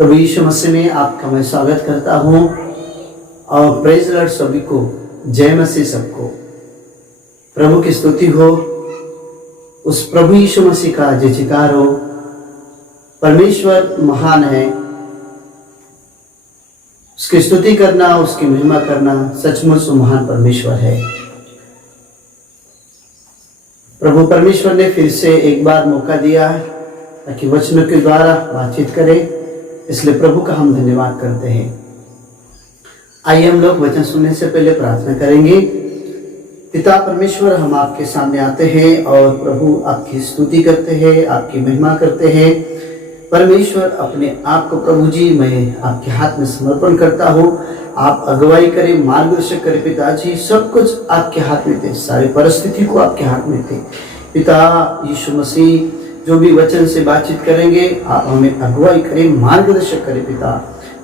प्रभु यीशु मसीह में आपका मैं स्वागत करता हूँ और प्रेज लॉर्ड सभी को, जय मसीह सबको। प्रभु की स्तुति हो, उस प्रभु यीशु मसीह का जय जयकार हो। परमेश्वर महान है, उसकी स्तुति करना, उसकी महिमा करना, सचमुच महान परमेश्वर है। प्रभु परमेश्वर ने फिर से एक बार मौका दिया है ताकि वचनों के द्वारा बातचीत करें, इसलिए प्रभु का हम धन्यवाद करते हैं। आइए हम लोग वचन सुनने से पहले प्रार्थना करेंगे। पिता परमेश्वर, हम आपके सामने आते हैं और प्रभु आपकी स्तुति करते हैं, आपकी महिमा करते हैं। परमेश्वर, अपने आप को प्रभु जी मैं आपके हाथ में समर्पण करता हूँ। आप अगुवाई करें, मार्गदर्शन करें पिताजी। सब कुछ आपके हाथ में थे, सारी परिस्थिति को आपके हाथ में थे। पिता यीशु मसीह जो भी वचन से बातचीत करेंगे, आप हमें अगुवाई करें, मार्गदर्शन करें पिता।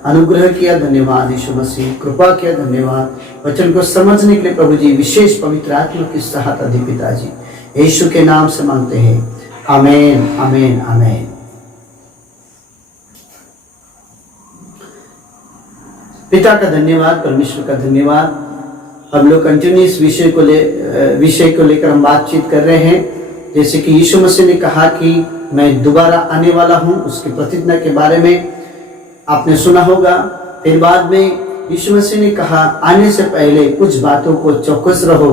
अनुग्रह किया, धन्यवाद यीशु मसीह। कृपा किया, धन्यवाद। वचन को समझने के लिए प्रभु जी विशेष पवित्र आत्मा की सहायता दी पिताजी। यीशु के नाम से मांगते हैं, आमीन, आमीन, आमीन। पिता का धन्यवाद, परमेश्वर का धन्यवाद। हम लोग कंटिन्यूस विषय को लेकर हम बातचीत कर रहे हैं। जैसे कि यीशु मसीह ने कहा कि मैं दोबारा आने वाला हूं, उसकी प्रतिज्ञा के बारे में आपने सुना होगा। फिर बाद में यीशु मसीह ने कहा, आने से पहले कुछ बातों को चौकस रहो,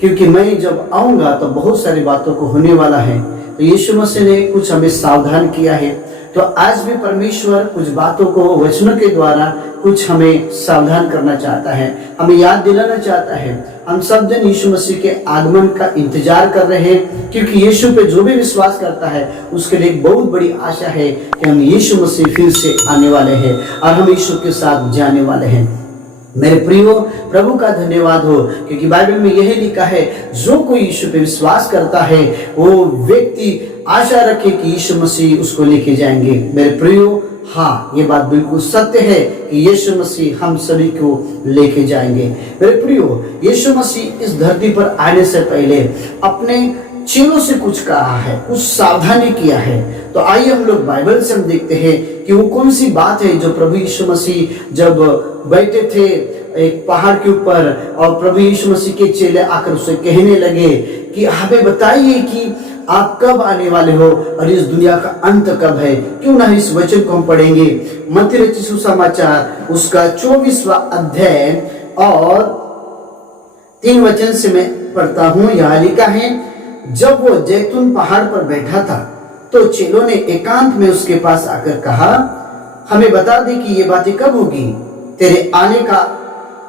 क्योंकि मैं जब आऊंगा तो बहुत सारी बातों को होने वाला है। तो यीशु मसीह ने कुछ हमें सावधान किया है। तो आज भी परमेश्वर कुछ बातों को वचनों के द्वारा कुछ हमें सावधान करना चाहता है, हमें याद दिलाना चाहता है। हम सब दिन यीशु मसीह के आगमन का इंतजार कर रहे हैं, क्योंकि यीशु पे जो भी विश्वास करता है उसके लिए एक बहुत बड़ी आशा है कि हम यीशु मसीह फिर से आने वाले हैं और हम यीशु के साथ जाने वाले हैं। मेरे प्रियो, प्रभु का धन्यवाद हो, क्योंकि बाइबल में यही लिखा है, जो कोई यीशु पे विश्वास करता है वो व्यक्ति आशा रखे कि यीशु मसीह उसको लेके जाएंगे। मेरे प्रियो, हाँ, ये बात बिल्कुल सत्य है कि यीशु मसीह हम सभी को लेके जाएंगे। मेरे प्रियो, यीशु मसीह इस धरती पर आने से पहले अपने चेलों से कुछ कहा है, कुछ सावधानी किया है। तो आइए हम लोग बाइबल से हम देखते हैं कि वो कौन सी बात है जो प्रभु यीशु मसीह जब बैठे थे एक पहाड़ के ऊपर और प्रभु यीशु मसीह के चेले आकर उसे कहने लगे कि हमें बताइए कि आप कब आने वाले हो और इस दुनिया का अंत कब है। क्यों ना इस वचन को हम पढ़ेंगे। मत्ती रचित सुसमाचार उसका 24वां अध्याय और 3 वचन से मैं पढ़ता हूँ। यहाँ लिखा है, जब वो जैतून पहाड़ पर बैठा था तो चेलों ने एकांत में उसके पास आकर कहा, हमें बता दे कि ये बातें कब होगी, तेरे आने का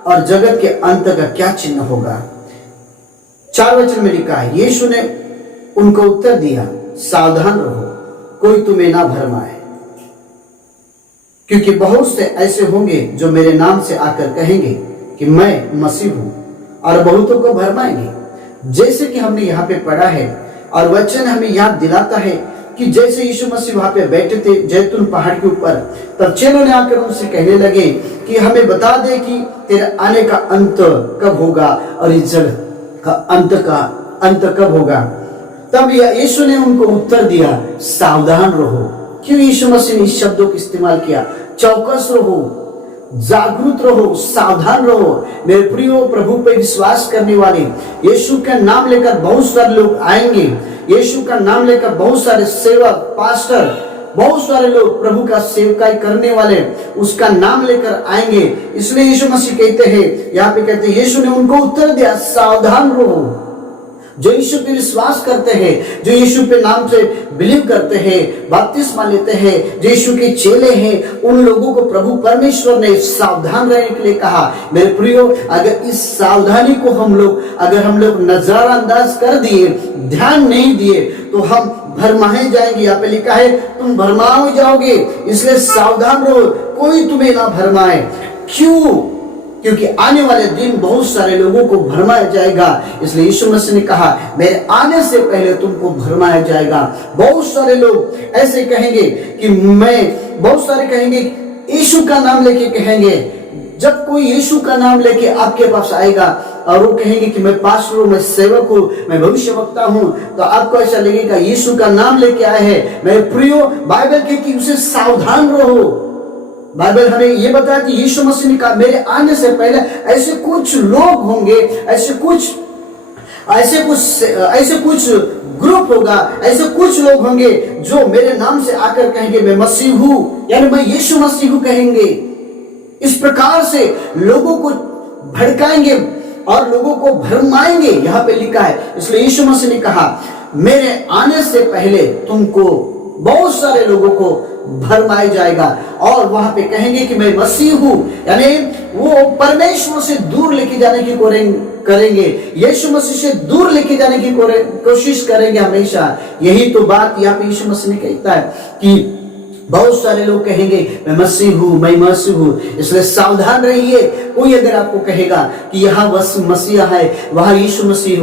और जगत के अंत का क्या चिन्ह होगा। 4 वचन में लिखा है, यीशु ने उनको उत्तर दिया, सावधान रहो, कोई तुम्हें ना भरमाए, क्योंकि बहुत से ऐसे होंगे जो मेरे नाम से आकर कहेंगे कि मैं मसीह हूं और बहुतों को भरमाएंगे। जैसे कि हमने यहाँ पे पढ़ा है और वचन हमें याद दिलाता है कि जैसे यीशु मसीह वहां पे बैठे थे जैतून पहाड़ के ऊपर, तब चेलों ने आकर उनसे कहने लगे कि हमें बता दे कि तेरे आने का अंत कब होगा और इस जगत का अंत कब होगा। तब यीशु ने उनको उत्तर दिया, सावधान रहो। क्यों यीशु मसीह ने इस शब्दों का इस्तेमाल किया? चौकस रहो, जागरूक रहो, सावधान रहो। मेरे प्रियो, प्रभु पे विश्वास करने वाले, यीशु का नाम लेकर बहुत सारे लोग आएंगे। यीशु का नाम लेकर बहुत सारे सेवक, पास्टर, बहुत सारे लोग प्रभु का सेवकाई करने वाले उसका नाम लेकर आएंगे। इसलिए यीशु मसीह कहते हैं, यहाँ पे कहते हैं, यीशु ने उनको उत्तर दिया, सावधान रहो। जो यीशु पे विश्वास करते हैं, जो यीशु पे नाम से बिलीव करते हैं, बपतिस्मा लेते हैं, जो यीशु के चेले हैं, उन लोगों को प्रभु परमेश्वर ने सावधान रहने के लिए कहा। मेरे प्रियो, अगर इस सावधानी को हम लोग नजरअंदाज कर दिए, ध्यान नहीं दिए, तो हम भरमाए जाएंगे। यहाँ पे लिखा है, तुम भरमाए जाओगे, इसलिए सावधान रहो, कोई तुम्हें ना भरमाए। क्यों? क्योंकि आने वाले दिन बहुत सारे लोगों को भरमाया जाएगा। इसलिए यीशु मसीह ने कहा, मेरे आने से पहले तुमको भरमाया जाएगा। बहुत सारे लोग ऐसे कहेंगे कि बहुत सारे कहेंगे, यीशु का नाम लेके कहेंगे। जब कोई यीशु का नाम लेके आपके पास आएगा और वो कहेंगे कि मैं पास्टर हूं, मैं सेवक हूं, मैं भविष्यवक्ता हूं, तो आपको ऐसा लगेगा यीशु का नाम लेके आए हैं। मेरे प्रियो, बाइबल कहती है उसे सावधान रहो। बाइबल हमें ये बताया कि यीशु मसीह ने कहा मेरे आने से पहले ऐसे कुछ लोग होंगे, ऐसे कुछ ग्रुप होगा, ऐसे कुछ लोग होंगे जो मेरे नाम से आकर कहेंगे मैं मसीह हूं, यानी मैं यीशु मसीह हूं कहेंगे। इस प्रकार से लोगों को भड़काएंगे और लोगों को भरमाएंगे, यहां पे लिखा है। इसलिए यीशु मसीह ने कहा मेरे आने से पहले तुमको बहुत सारे लोगों को भरमाया जाएगा और वहां पे कहेंगे कि मैं मसीह हूं, यानी वो परमेश्वर से दूर लेके जाने की करेंगे, यीशु मसीह से दूर लेके जाने की कोशिश करेंगे हमेशा। यही तो बात यहाँ पे यीशु मसीह ने कहता है कि बहुत सारे लोग कहेंगे मैं मसीह हूं, मैं मसीह हूं। इसलिए सावधान रहिए। कोई अगर आपको कहेगा कि यहाँ मसीहा है, वहां यीशु मसीह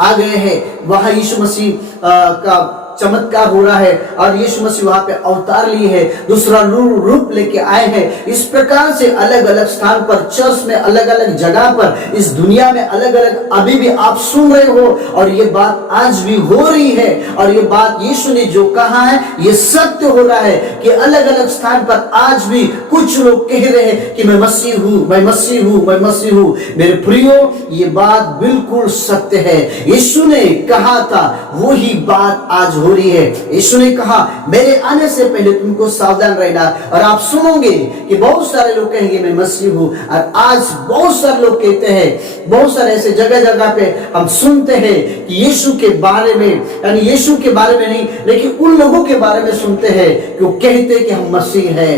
आ गए हैं, वहां यीशु मसीह का चमत्कार हो रहा है और यीशु मसीह वहां पे अवतार लिए है, दूसरा रूप लेके आए हैं, इस प्रकार से अलग अलग स्थान पर, चर्च में, अलग अलग जगह पर, इस दुनिया में अलग अलग अभी भी आप सुन रहे हो और ये बात आज भी हो रही है। और ये बात यीशु ने जो कहा है ये सत्य हो रहा है कि अलग अलग स्थान पर आज भी कुछ लोग कह रहे हैं कि मैं मसीह हूं, मैं मसीह हूं, मैं मसीह हूं। मेरे प्रियो, ये बात बिल्कुल सत्य है। यीशु ने कहा था वही बात आज हो रही है। यीशु ने कहा मेरे आने से पहले तुमको सावधान रहना। और आप सुनोगे कि बहुत सारे लोग कहेंगे मैं मसीह हूं। और आज बहुत सारे लोग कहते हैं, बहुत सारे ऐसे जगह जगह पे हम सुनते हैं कि यीशु के बारे में, यानी यीशु के बारे में नहीं लेकिन उन लोगों के बारे में सुनते हैं कि वो कहते हैं कि हम मसीह है,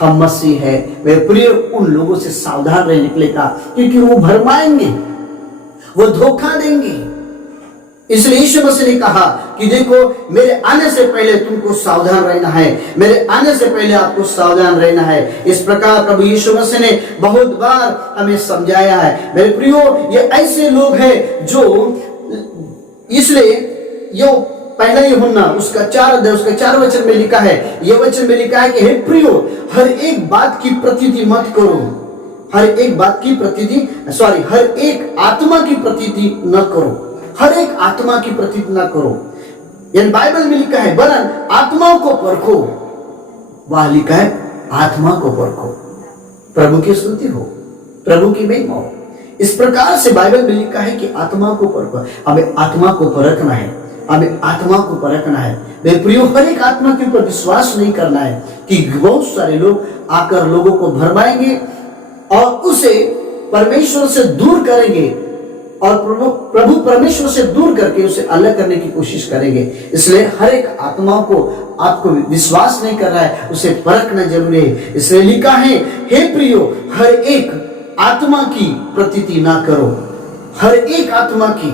हम मसीह है। मेरे प्रिय, उन लोगों से सावधान रहने के लिए कहा, क्योंकि वो भरमाएंगे, वो धोखा देंगे। इसलिए यीशु मसीह ने कहा कि देखो मेरे आने से पहले तुमको सावधान रहना है, मेरे आने से पहले आपको सावधान रहना है। इस प्रकार प्रभु यीशु मसीह ने बहुत बार हमें समझाया है। मेरे प्रियो, ये ऐसे लोग हैं जो, इसलिए यो पहला यूहन्ना उसका 4 वचन में लिखा है, ये वचन में लिखा है कि हे प्रियो, हर एक बात की प्रतीति मत करो, हर एक आत्मा की प्रतीति न करो, हर एक आत्मा की प्रतीति न करो। यानी बाइबल में लिखा है वरन आत्माओं को परखो, वहां लिखा है आत्मा को परखो। प्रभु की स्तुति हो, प्रभु की महिमा हो। इस प्रकार से बाइबल में लिखा है कि आत्मा को परखो। हमें आत्मा को परखना है, हमें आत्मा को परखना है। मेरे प्रियो, हर एक आत्मा के ऊपर विश्वास नहीं करना है कि बहुत सारे लोग आकर लोगों को भरमाएंगे और उसे परमेश्वर से दूर करेंगे और प्रभु परमेश्वर से दूर करके उसे अलग करने की कोशिश करेंगे। इसलिए हर एक आत्मा को आपको विश्वास नहीं कर रहा है, उसे परखना जरूरी है। इसलिए लिखा है हे प्रियो, हर एक आत्मा की प्रतीति ना करो, हर एक आत्मा की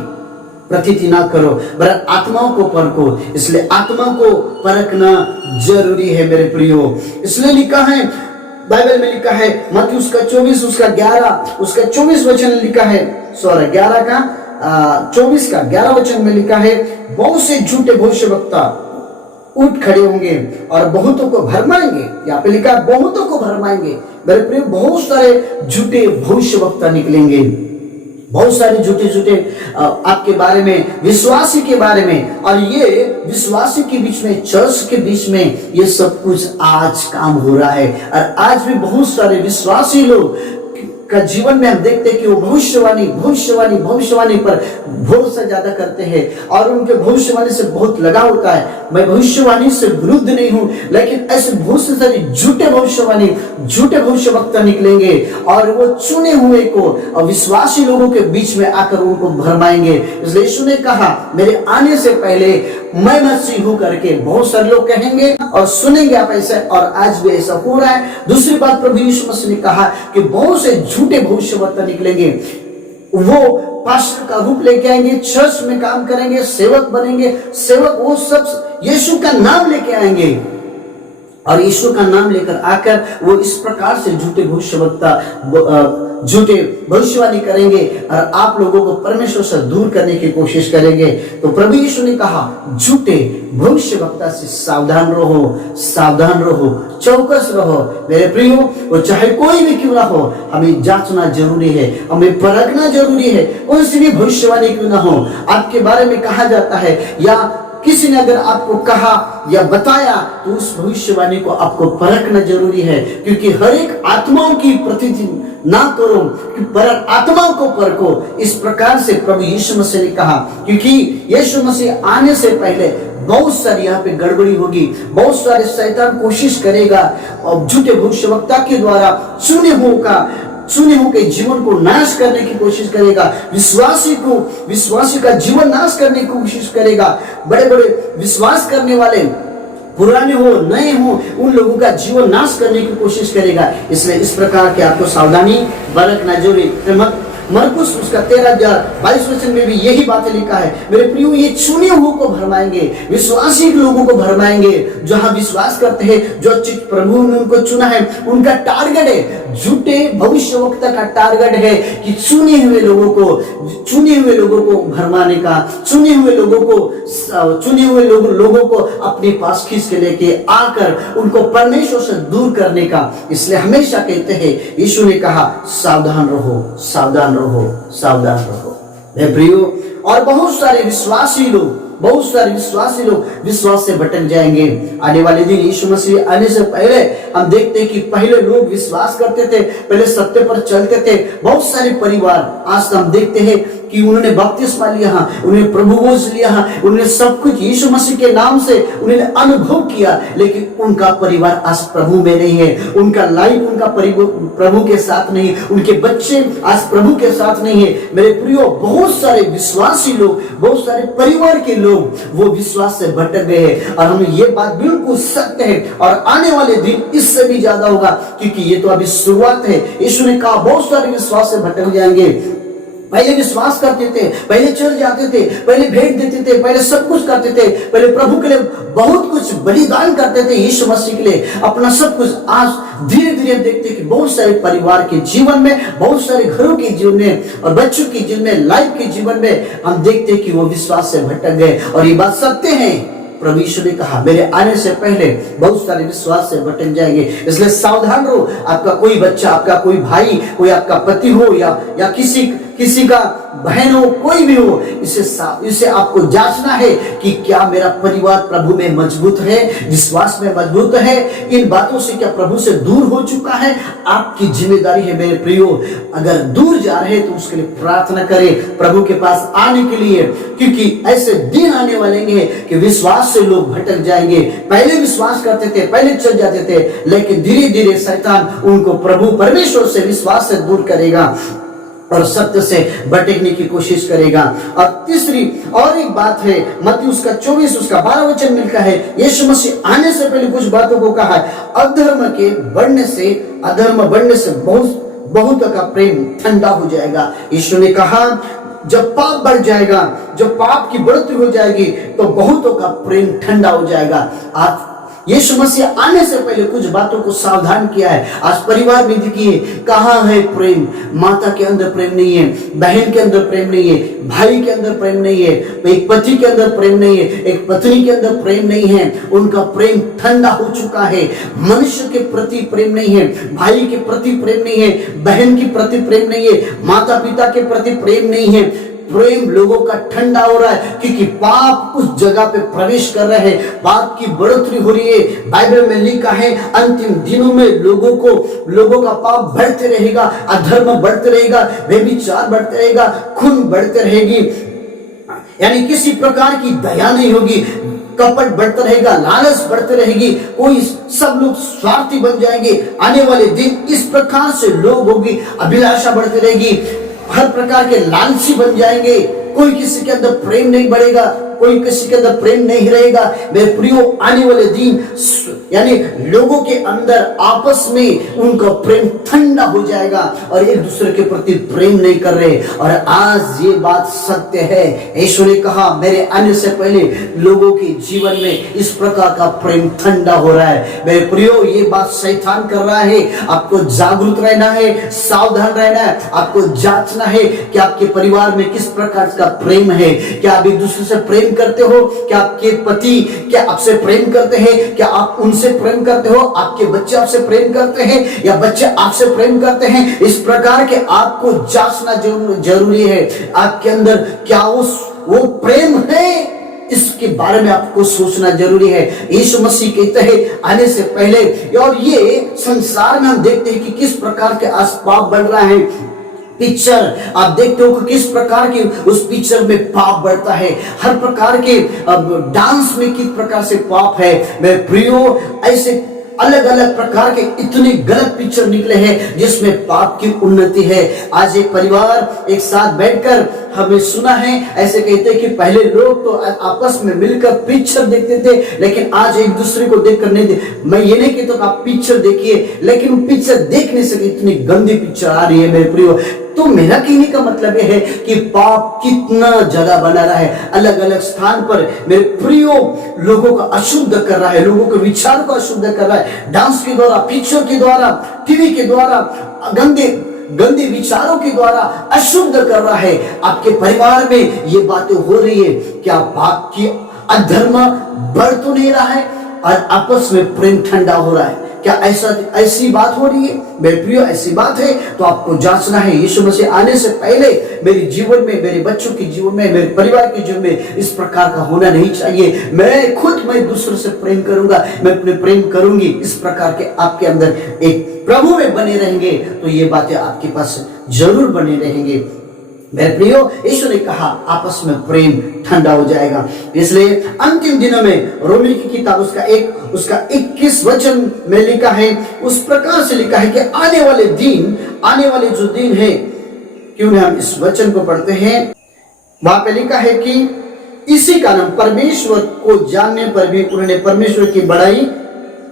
प्रतीति ना करो, पर आत्माओं को परखो। इसलिए आत्मा को परखना जरूरी है मेरे प्रियो। इसलिए लिखा है, बाइबल में लिखा है मत्ती उसका 24 उसका 11 उसका 24 वचन लिखा है, 11 का 24 का 11 वचन में लिखा है, बहुत से झूठे भविष्यवक्ता उठ खड़े होंगे और बहुतों को भरमाएंगे। यहाँ पे लिखा है बहुतों को भरमाएंगे। मेरे प्रिय, बहुत सारे झूठे भविष्यवक्ता निकलेंगे, बहुत सारे झूठे आपके बारे में, विश्वासी के बारे में। और ये विश्वासी के बीच में, चर्च के बीच में ये सब कुछ आज काम हो रहा है। और आज भी बहुत सारे विश्वासी लोग का जीवन में हम देखते हैं कि वो भविष्यवाणी पर भरोसा ज्यादा करते हैं और उनके भविष्यवाणी से बहुत लगाव होता है। मैं भविष्यवाणी से विरुद्ध नहीं हूं, लेकिन ऐसे बहुत से सारे झूठे भविष्यवक्ता निकलेंगे और वो चुने हुए को विश्वासी लोगों के बीच में आकर उनको भरमाएंगे। इसलिए यीशु ने कहा मेरे आने से पहले मैं मसीह हूं करके बहुत सारे लोग कहेंगे और सुनेंगे आप ऐसा, और आज भी ऐसा हो रहा है। दूसरी बात, प्रभु यीशु मसीह ने कहा कि बहुत से झूठे भविष्यवक्ता निकलेंगे, वो पास्टर का रूप लेके आएंगे, चर्च में काम करेंगे, सेवक बनेंगे, वो सब यीशु का नाम लेके आएंगे और यीशु का नाम लेकर आकर वो इस प्रकार से झूठे भविष्यवाणी करेंगे और आप लोगों को परमेश्वर से दूर करने की कोशिश करेंगे। तो प्रभु यीशु ने कहा झूठे भविष्यवक्ता से सावधान रहो, चौकस रहो। मेरे प्रियो, वो चाहे कोई भी क्यों ना हो, हमें जांचना जरूरी है, हमें परखना जरूरी है। उनसे भी भविष्यवाणी क्यों ना हो, आपके बारे में कहा जाता है या किसी ने अगर आपको कहा या बताया तो उस भविष्यवाणी को आपको परखना जरूरी है, क्योंकि हर एक आत्माओं की प्रतिदिन ना करो कि पर आत्माओं को परखो। इस प्रकार से प्रभु यीशु मसीह ने कहा, क्योंकि यीशु मसीह आने से पहले बहुत सारी यहाँ पे गड़बड़ी होगी, बहुत सारे शैतान कोशिश करेगा और झूठे भविष्यवक्ता के द्वारा चुने हुए के जीवन को नाश करने की कोशिश करेगा, विश्वासी का जीवन नाश करने की कोशिश करेगा। बड़े बड़े विश्वास करने वाले, पुराने हो नए हो, उन लोगों का जीवन नाश करने की कोशिश करेगा। इसलिए इस प्रकार के आपको सावधानी बरतना जरूरी। मरकुस उसका 13:22 वचन में भी यही बातें लिखा है। मेरे प्रियो, ये चुने हुए को भरमाएंगे, विश्वासी लोगों को भरमाएंगे, जहां विश्वास करते हैं, जो प्रभु ने उनको चुना है। उनका टारगेट है, झूठे भविष्यवक्ता का टारगेट है कि चुने हुए लोगों को भरमाने का, चुने हुए लोगों को अपने पास खींच के लेके आकर उनको परमेश्वर से दूर करने का। इसलिए हमेशा कहते हैं, यीशु ने कहा सावधान रहो, सावधान रहो, सावधान रहो। मेरे प्रियो, और बहुत सारे विश्वासी लोग विश्वास से भटक जाएंगे। आने वाले दिन यीशु मसीह आने से पहले हम देखते हैं कि पहले लोग विश्वास करते थे, पहले सत्य पर चलते थे। बहुत सारे परिवार आज हम देखते हैं कि उन्होंने बपतिस्मा लिया, उन्होंने प्रभु बोझ लिया, उन्होंने सब कुछ यीशु मसीह के नाम से उन्होंने अनुभव किया, लेकिन उनका परिवार आज प्रभु में नहीं है, उनका लाइफ उनका प्रभु के साथ नहीं, उनके बच्चे आज प्रभु के साथ नहीं है। मेरे प्रियो, बहुत सारे विश्वासी लोग, बहुत सारे परिवार के लोग वो विश्वास से भटक गए हैं, और हमें ये बात बिल्कुल सत्य है। और आने वाले दिन इससे भी ज्यादा होगा, क्योंकि ये तो अभी शुरुआत है। यीशु ने कहा बहुत सारे विश्वास से भटक जाएंगे। पहले विश्वास करते थे, पहले चल जाते थे, पहले भेंट देते थे, पहले सब कुछ करते थे, पहले प्रभु के लिए बहुत कुछ बलिदान करते थे, यीशु मसीह के लिए अपना सब कुछ। आज धीरे धीरे देखते कि बहुत सारे परिवार के जीवन में, बहुत सारे घरों के जीवन में और बच्चों के जीवन में, लाइफ के जीवन में हम देखते कि वो विश्वास से भटक गए। और ये बात सत्य है। प्रभु यीशु ने कहा, मेरे आने से पहले बहुत सारे विश्वास से भटक जाएंगे। इसलिए सावधान रहो। आपका कोई बच्चा, आपका कोई भाई, कोई आपका पति हो या किसी का बहन हो, कोई भी हो, इसे आपको जांचना है कि क्या मेरा परिवार प्रभु में मजबूत है, विश्वास में मजबूत है, इन बातों से क्या प्रभु से दूर हो चुका है। आपकी जिम्मेदारी है मेरे प्रियो, अगर दूर जा रहे हैं तो उसके लिए प्रार्थना करें प्रभु के पास आने के लिए, क्योंकि ऐसे दिन आने वाले हैं कि विश्वास से लोग भटक जाएंगे। पहले विश्वास करते थे, पहले चल जाते थे, लेकिन धीरे धीरे शैतान उनको प्रभु परमेश्वर से, विश्वास से दूर करेगा और सत्य से भटकने की कोशिश करेगा। और तीसरी और एक बात है, मत्ती उसका 24 उसका 12 वचन मिलता है। यीशु मसीह आने से पहले कुछ बातों को कहा है। अधर्म बढ़ने से बहुत का प्रेम ठंडा हो जाएगा। यीशु ने कहा, जब पाप बढ़ जाएगा, जब पाप की बढ़ोतरी हो जाएगी, तो बहुतों का प्रेम ठंडा हो जाएगा। आज यीशु मसीह आने से पहले कुछ बातों को सावधान किया है। आज परिवार में देखिए कहाँ है प्रेम। माता के अंदर प्रेम नहीं है, बहन के अंदर प्रेम नहीं है, भाई के अंदर प्रेम नहीं है, एक पति के अंदर प्रेम नहीं है, एक पत्नी के अंदर प्रेम नहीं है। उनका प्रेम ठंडा हो चुका है। मनुष्य के प्रति प्रेम नहीं है, भाई के प्रति प्रेम नहीं है, बहन के प्रति प्रेम नहीं है, माता पिता के प्रति प्रेम नहीं है। प्रेम लोगों का ठंडा हो रहा है, क्योंकि पाप उस जगह पे प्रवेश कर रहे हैं, पाप की बढ़ोतरी हो रही है। बाइबल में लिखा है, अंतिम दिनों में लोगों का पाप बढ़ते रहेगा, अधर्म बढ़ते रहेगा, व्यभिचार बढ़ते रहेगा, खून बढ़ते रहेगी, यानी किसी प्रकार की दया नहीं होगी, कपट बढ़ता रहेगा, लालच बढ़ते रहेगी, सब लोग स्वार्थी बन जाएंगे। आने वाले दिन इस प्रकार से लोग होगी, अभिलाषा बढ़ती रहेगी, हर प्रकार के लालची बन जाएंगे। कोई किसी के अंदर प्रेम नहीं बढ़ेगा, कोई किसी के अंदर प्रेम नहीं रहेगा। मेरे प्रियो, आने वाले दिन यानी लोगों के अंदर आपस में उनका प्रेम ठंडा हो जाएगा और एक दूसरे के प्रति प्रेम नहीं कर रहे। और आज ये बात सत्य है। यीशु ने कहा, मेरे आने से पहले लोगों के जीवन में इस प्रकार का प्रेम ठंडा हो रहा है। मेरे प्रियो, ये बात शैतान कर रहा है। आपको जागरूक रहना है, सावधान रहना है, आपको जांचना है कि आपके परिवार में किस प्रकार का प्रेम है। क्या आप एक दूसरे से प्रेम करते हो? क्या आपके पति क्या आपसे प्रेम करते हैं? क्या आप उनसे प्रेम करते हो? आपके बच्चे आपसे प्रेम करते हैं या बच्चे आपसे प्रेम करते हैं? इस प्रकार के आपको जांचना जरूरी है। आपके अंदर क्या वो प्रेम है इसके बारे में आपको सोचना जरूरी है। यीशु मसीह कहते हैं आने से पहले, और ये संसार में हम देखते हैं कि किस प्रकार के आज पाप बढ़ रहा है। पिक्चर आप देखते हो कि किस प्रकार की उस पिक्चर में पाप बढ़ता है, हर प्रकार के डांस में किस प्रकार से पाप है। मैं प्रियो, ऐसे अलग अलग प्रकार के इतने गलत पिक्चर निकले हैं जिसमें पाप की उन्नति है। आज एक परिवार एक साथ बैठकर हमें सुना है, ऐसे कहते हैं कि पहले लोग तो आपस में मिलकर पिक्चर देखते थे, लेकिन आज एक दूसरे को देखकर नहीं मैं ये नहीं कहता आप पिक्चर देखिए, लेकिन पिक्चर देखने से इतनी गंदी पिक्चर आ रही है मेरे प्रियो। तो मेरा कहने का मतलब यह है कि पाप कितना जगह बना रहा है, अलग अलग स्थान पर मेरे प्रियो लोगों को अशुद्ध कर रहा है, लोगों के विचार को अशुद्ध कर रहा है, डांस के द्वारा, पिक्चर के द्वारा, टीवी के द्वारा, गंदे विचारों के द्वारा अशुद्ध कर रहा है। आपके परिवार में ये बातें हो रही है, क्या पाप की अधर्म बढ़ तो नहीं रहा है और आपस में प्रेम ठंडा हो रहा है? क्या ऐसी बात हो रही है मेरे प्रियो? ऐसी बात है तो आपको जांचना है। यीशु मसीह आने से पहले मेरे जीवन में, मेरे बच्चों के जीवन में, मेरे परिवार के जीवन में इस प्रकार का होना नहीं चाहिए। मैं दूसरों से प्रेम करूंगा, मैं अपने प्रेम करूंगी, इस प्रकार के आपके अंदर एक प्रभु में बने रहेंगे तो ये बातें आपके पास जरूर बने रहेंगे। मेरे प्रियो, यीशु ने कहा आपस में प्रेम ठंडा हो जाएगा। इसलिए अंतिम दिनों में रोमी की किताब उसका 21 वचन में लिखा है, उस प्रकार से लिखा है कि आने वाले जो दिन है, क्यों हम इस वचन को पढ़ते हैं। वहां पे लिखा है कि इसी कारण परमेश्वर को जानने पर भी उन्होंने परमेश्वर की बड़ाई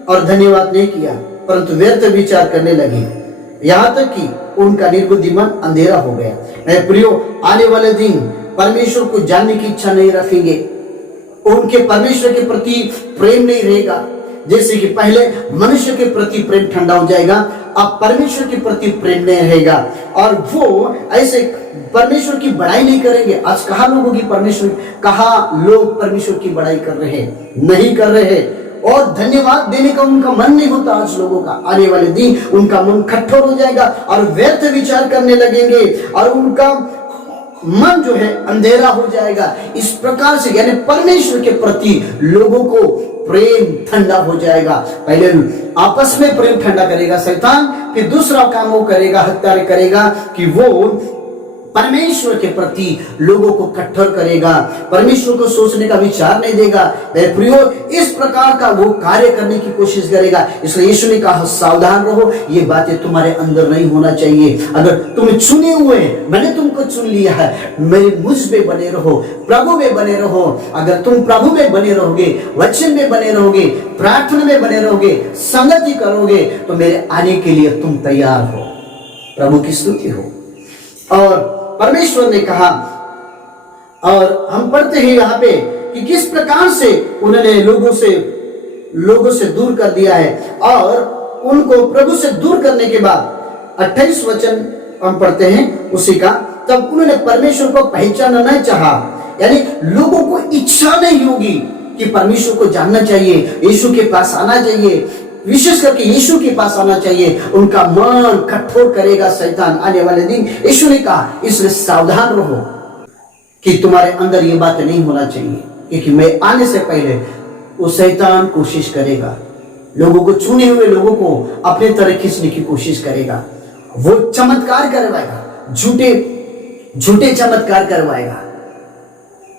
और धन्यवाद नहीं किया, परंतु व्यर्थ विचार करने लगे, यहाँ तक कि उनका निर्बुद्धि मन अंधेरा हो गया। मेरे प्रियो, आने वाले दिन परमेश्वर को जानने की इच्छा नहीं रखेंगे, उनके परमेश्वर के प्रति प्रेम नहीं रहेगा। जैसे कि पहले मनुष्य के प्रति प्रेम ठंडा हो जाएगा, अब परमेश्वर के प्रति प्रेम नहीं रहेगा और वो ऐसे परमेश्वर की बड़ाई नहीं करेंगे। आज कहाँ लोग परमेश्वर की बड़ाई कर रहे हैं? नहीं कर रहे हैं। और धन्यवाद देने का उनका मन नहीं होता आज लोगों का। आने वाले दिन उनका मन कठोर हो जाएगा और व्यर्थ विचार करने लगेंगे और उनका मन जो है अंधेरा हो जाएगा। इस प्रकार से यानी परमेश्वर के प्रति लोगों को प्रेम ठंडा हो जाएगा। पहले आपस में प्रेम ठंडा करेगा शैतान, फिर दूसरा काम वो करेगा, हत्या करेगा कि वो परमेश्वर के प्रति लोगों को कठोर करेगा, परमेश्वर को सोचने का विचार नहीं देगा। मेरे प्रियो, इस प्रकार का वो कार्य करने की कोशिश करेगा। इसलिए यीशु ने कहा सावधान रहो, ये बातें तुम्हारे अंदर नहीं होना चाहिए। अगर तुम चुने हुए, मैंने तुमको चुन लिया है, मेरे मुझ में बने रहो, प्रभु में बने रहो। अगर तुम प्रभु में बने रहोगे, वचन में बने रहोगे, प्रार्थना में बने रहोगे, संगति करोगे, तो मेरे आने के लिए तुम तैयार हो। प्रभु की स्तुति हो। और परमेश्वर ने कहा, और हम पढ़ते हैं यहाँ पे कि किस प्रकार से उन्होंने लोगों से दूर कर दिया है। और उनको प्रभु से दूर करने के बाद 28 वचन हम पढ़ते हैं उसी का, तब उन्होंने परमेश्वर को पहचानना नहीं चाहा। यानी लोगों को इच्छा नहीं होगी कि परमेश्वर को जानना चाहिए, यीशु के पास आना चाहिए, विशेष करके यीशु के पास आना चाहिए। उनका मन कठोर करेगा शैतान आने वाले दिन। यीशु ने कहा इसलिए सावधान रहो कि तुम्हारे अंदर ये बातें नहीं होना चाहिए, क्योंकि मैं आने से पहले वो शैतान कोशिश करेगा, लोगों को, चुने हुए लोगों को अपने तरह खींचने की कोशिश करेगा। वो चमत्कार करवाएगा, झूठे चमत्कार करवाएगा,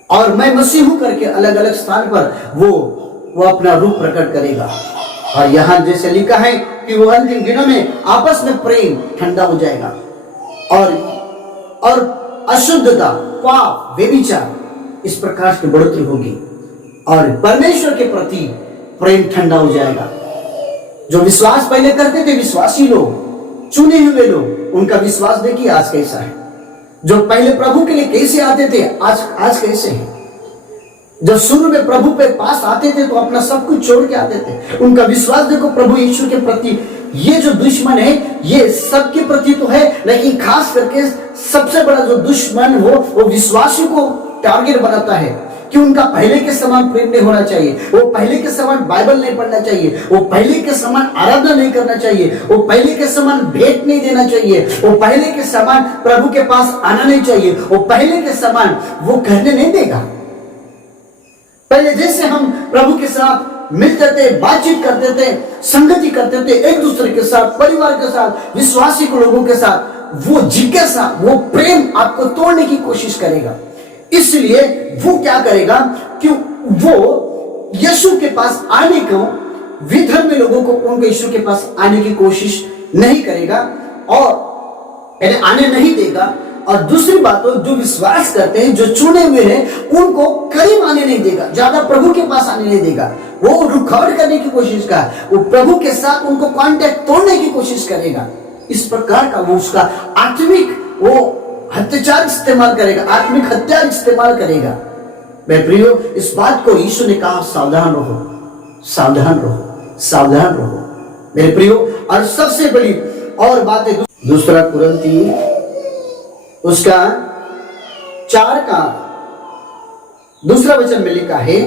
और मैं मसीह हूं करके अलग अलग स्थान पर वो अपना रूप प्रकट करेगा। और यहां जैसे लिखा है कि वो अंतिम दिनों में आपस में प्रेम ठंडा हो जाएगा और अशुद्धता, पाप, व्यभिचार, इस प्रकार की बढ़ोतरी होगी और परमेश्वर के प्रति प्रेम ठंडा हो जाएगा। जो विश्वास पहले करते थे विश्वासी लोग, चुने हुए लोग, उनका विश्वास देखिए आज कैसा है। जो पहले प्रभु के लिए कैसे आते थे, आज कैसे हैं। जब शुरू में प्रभु पे पास आते थे तो अपना सब कुछ छोड़ के आते थे। उनका विश्वास देखो प्रभु यीशु के प्रति। ये जो दुश्मन है ये सबके प्रति तो है, लेकिन खास करके सबसे बड़ा जो दुश्मन हो वो विश्वासी को टारगेट बनाता है कि उनका पहले के समान प्रेम नहीं होना चाहिए, वो पहले के समान बाइबल नहीं पढ़ना चाहिए, वो पहले के समान आराधना नहीं करना चाहिए, वो पहले के समान भेंट नहीं देना चाहिए, वो पहले के समान प्रभु के पास आना नहीं चाहिए, वो पहले के समान वो करने नहीं देगा। पहले जैसे हम प्रभु के साथ मिलते थे, बातचीत करते थे, संगति करते थे एक दूसरे के साथ, परिवार के साथ, विश्वासी लोगों के साथ, वो जिज्ञासा, वो प्रेम आपको तोड़ने की कोशिश करेगा। इसलिए वो क्या करेगा कि वो यीशु के पास आने को, विधर्मी लोगों को उनको यीशु के पास आने की कोशिश नहीं करेगा और आने नहीं देगा। और दूसरी बात तो जो विश्वास करते हैं, जो चुने हुए हैं, उनको करीब आने नहीं देगा, ज्यादा प्रभु के पास आने नहीं देगा। वो रुकावट करने की कोशिश का, वो प्रभु के साथ उनको कांटेक्ट तोड़ने की कोशिश करेगा। इस प्रकार का वो उसका आत्मिक वो हत्याचार इस्तेमाल करेगा, आत्मिक हथियार इस्तेमाल करेगा। मैं प्रियो, इस बात को यीशु ने कहा, सावधान रहो, सावधान रहो, सावधान रहो मेरे प्रियो। और सबसे बड़ी और बात है दूसरा कुरिन्थी उसका 4 का दूसरा वचन में लिखा है,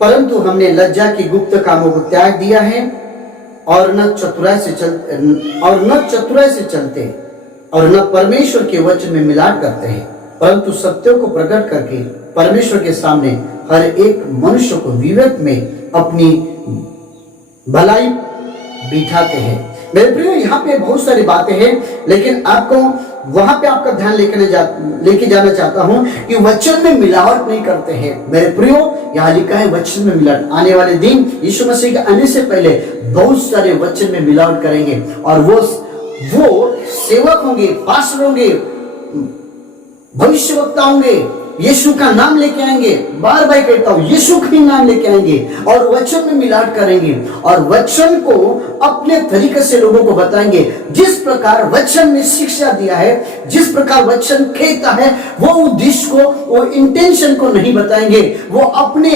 परंतु हमने लज्जा की गुप्त कामों को त्याग दिया है और न चतुराई से चलते और न परमेश्वर के वचन में मिलाप करते हैं, परंतु सत्यों को प्रकट करके परमेश्वर के सामने हर एक मनुष्य को विवेक में अपनी भलाई बिठाते हैं। मेरे प्रियो, यहाँ पे बहुत सारी बातें हैं, लेकिन आपको वहां पे आपका ध्यान लेके जाना चाहता हूं कि वचन में मिलावट नहीं करते हैं। मेरे प्रियो, यहाँ लिखा है वचन में मिलावट। आने वाले दिन यीशु मसीह के आने से पहले बहुत सारे वचन में मिलावट करेंगे और वो सेवक होंगे, पास्टर होंगे, भविष्यवक्ता होंगे, यीशु का नाम लेके आएंगे, बार बार कहता हूं, यीशु का ही नाम लेके आएंगे और वचन में मिलावट करेंगे और वचन को अपने तरीके से लोगों को बताएंगे। जिस प्रकार वचन में शिक्षा दिया है, जिस प्रकार वचन कहता है, वो उद्देश्य को, वो इंटेंशन को नहीं बताएंगे। वो अपने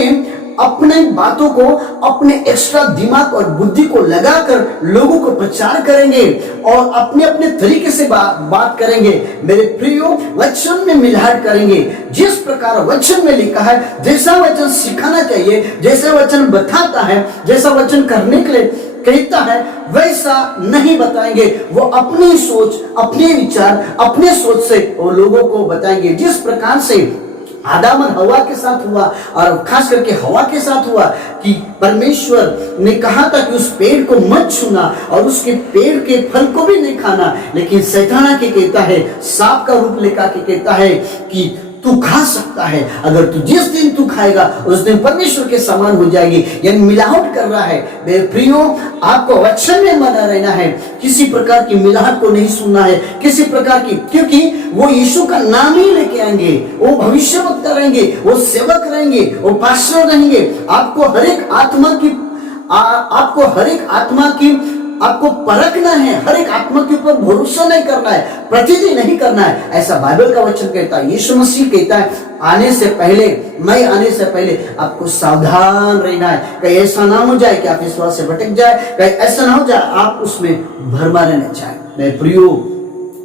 बातों को, अपने एक्स्ट्रा दिमाग और बुद्धि को लगाकर लोगों को प्रचार करेंगे और अपने अपने तरीके से बात करेंगे। मेरे प्रियो, वचन में मिलावट करेंगे। जिस प्रकार वचन में लिखा है, जैसा वचन सिखाना चाहिए, जैसा वचन बताता है, जैसा वचन करने के लिए कहता है, वैसा नहीं बताएंगे। वो अपनी सोच, अपने विचार, अपने सोच से वो लोगों को बताएंगे। जिस प्रकार से आदम और हवा के साथ हुआ और खास करके हवा के साथ हुआ कि परमेश्वर ने कहा था कि उस पेड़ को मत छूना और उसके पेड़ के फल को भी नहीं खाना, लेकिन शैतान आके कहता है, सांप का रूप लेकर के कहता है कि तू खा सकता है, अगर तू जिस दिन तू खाएगा उस दिन परमेश्वर के समान हो जाएगी। यानी मिलावट कर रहा है। मेरे प्रियो, आपको वचन में बना रहना है, किसी प्रकार की मिलावट को नहीं सुनना है, किसी प्रकार की, क्योंकि वो यीशु का नाम ही लेके आएंगे, वो भविष्यवक्ता रहेंगे, वो सेवक रहेंगे, वो पास्टर रहेंगे। आपको हर एक आत्मा की आपको परखना है, हर एक आत्मा के ऊपर भरोसा नहीं करना है, प्रतिदिन नहीं करना है। ऐसा बाइबल का वचन कहता है, यीशु मसीह कहता है, मैं आने से पहले आपको सावधान रहना है। कहीं ऐसा ना हो जाए कि आप विश्वास से भटक जाए, कहीं ऐसा ना हो जाए आप उसमें भरमाने न जाए। मेरे प्रियो,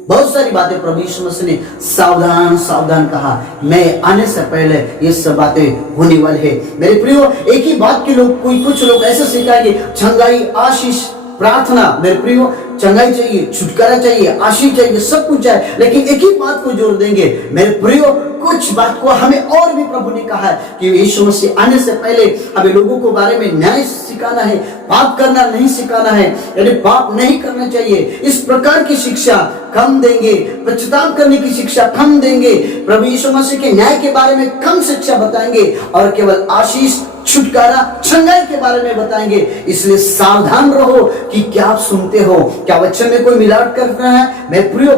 बहुत सारी बातें प्रभु यीशु मसीह ने सावधान सावधान कहा। मैं आने से पहले ये सब बातें होने वाली है। मेरे प्रियो, एक ही बात के लोग, कुछ लोग ऐसे सिखाएंगे, चंगाई, आशीष, प्रार्थना। मेरे प्रियो, चंगाई चाहिए, छुटकारा चाहिए, आशीष चाहिए, सब कुछ चाहिए, लेकिन एक ही बात को जोड़ देंगे। मेरे प्रियो, कुछ बात को हमें और भी प्रभु ने कहा है कि यीशु मसीह आने से पहले हमें लोगों को बारे में न्याय सिखाना है, पाप करना नहीं सिखाना है, यानी पाप नहीं करना चाहिए। इस प्रकार की शिक्षा कम देंगे, पश्चाताप करने की शिक्षा कम देंगे, प्रभु यीशु मसीह के न्याय के बारे में कम शिक्षा बताएंगे और केवल आशीष, छुटकारा, चंगाई के बारे में बताएंगे। इसलिए सावधान रहो कि क्या आप सुनते हो, क्या वचन में कोई मिलावट कर रहा है। मैं प्रियो,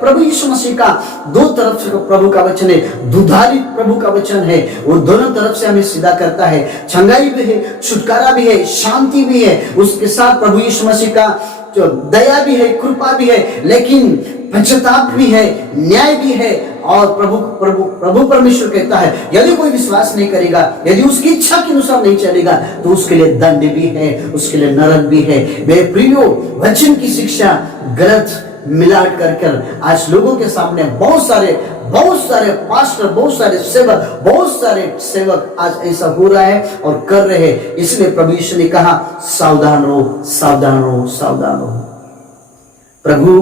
प्रभु यीशु मसीह का दो तरफ से प्रभु का वचन है, दुधारी प्रभु का वचन है, वो दोनों तरफ से हमें सीधा करता है। चंगाई भी है, छुटकारा भी है, शांति भी है, उसके साथ प्रभु यीशु मसीह का जो दया भी है, कृपा भी है, लेकिन पश्चाताप भी है, न्याय भी है। और प्रभु परमेश्वर कहता है, यदि कोई विश्वास नहीं करेगा, यदि उसकी इच्छा के अनुसार नहीं चलेगा, तो उसके लिए दंड भी है, उसके लिए नरक भी है। मेरे प्रियो, वचन की शिक्षा गलत मिलावट कर आज लोगों के सामने बहुत सारे पास्टर, बहुत सारे सेवक आज ऐसा हो रहा है और कर रहे हैं। इसलिए प्रभु यीशु ने कहा, सावधान रहो, सावधान रहो, सावधान रहो। प्रभु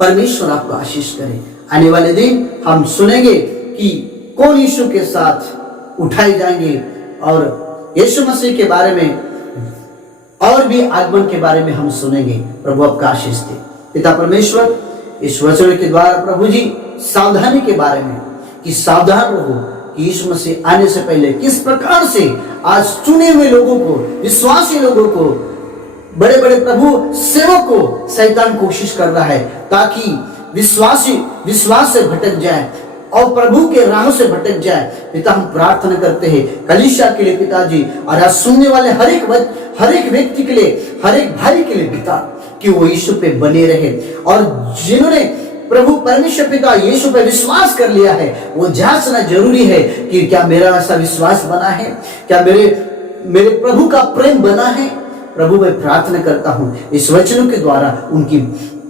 परमेश्वर आपको आशीष करे। आने वाले दिन हम सुनेंगे कि कौन यीशु के साथ उठाए जाएंगे और यीशु मसीह के बारे में और भी आगमन के बारे में हम सुनेंगे। प्रभु आपका आशीष दे। पिता परमेश्वर, इस वचन के द्वारा प्रभु जी सावधानी के बारे में कि सावधान रहो कि यीशु मसीह आने से पहले किस प्रकार से आज चुने हुए लोगों को, विश्वासी लोगों को, बड़े बड़े प्रभु सेवक को शैतान कोशिश कर रहा है ताकि विश्वास से भटक जाए और प्रभु के राह से भटक जाए। पिता हम प्रार्थना करते हैं कलीसिया के लिए पिताजी, और आज सुनने वाले हर एक व्यक्ति के लिए, हर एक भाई के लिए पिता, कि वो यीशु पे बने रहे और जिन्होंने प्रभु परमेश्वर पिता यीशु पे विश्वास कर लिया है वो जांचना जरूरी है कि क्या मेरा ऐसा विश्वास बना है, क्या मेरे प्रभु का प्रेम बना है। प्रभु मैं प्रार्थना करता हूँ इस वचनों के द्वारा उनकी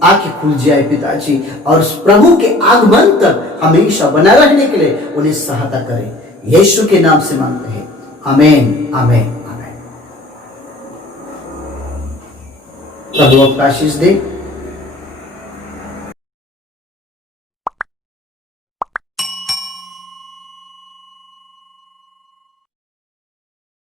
आंखें खुल जाए पिताजी, और प्रभु के आगमन तक हमेशा बना रहने के लिए उन्हें सहायता करें। यीशु के नाम से मांगते हैं, आमीन आमीन आमीन। प्रभु आपका आशीष दे।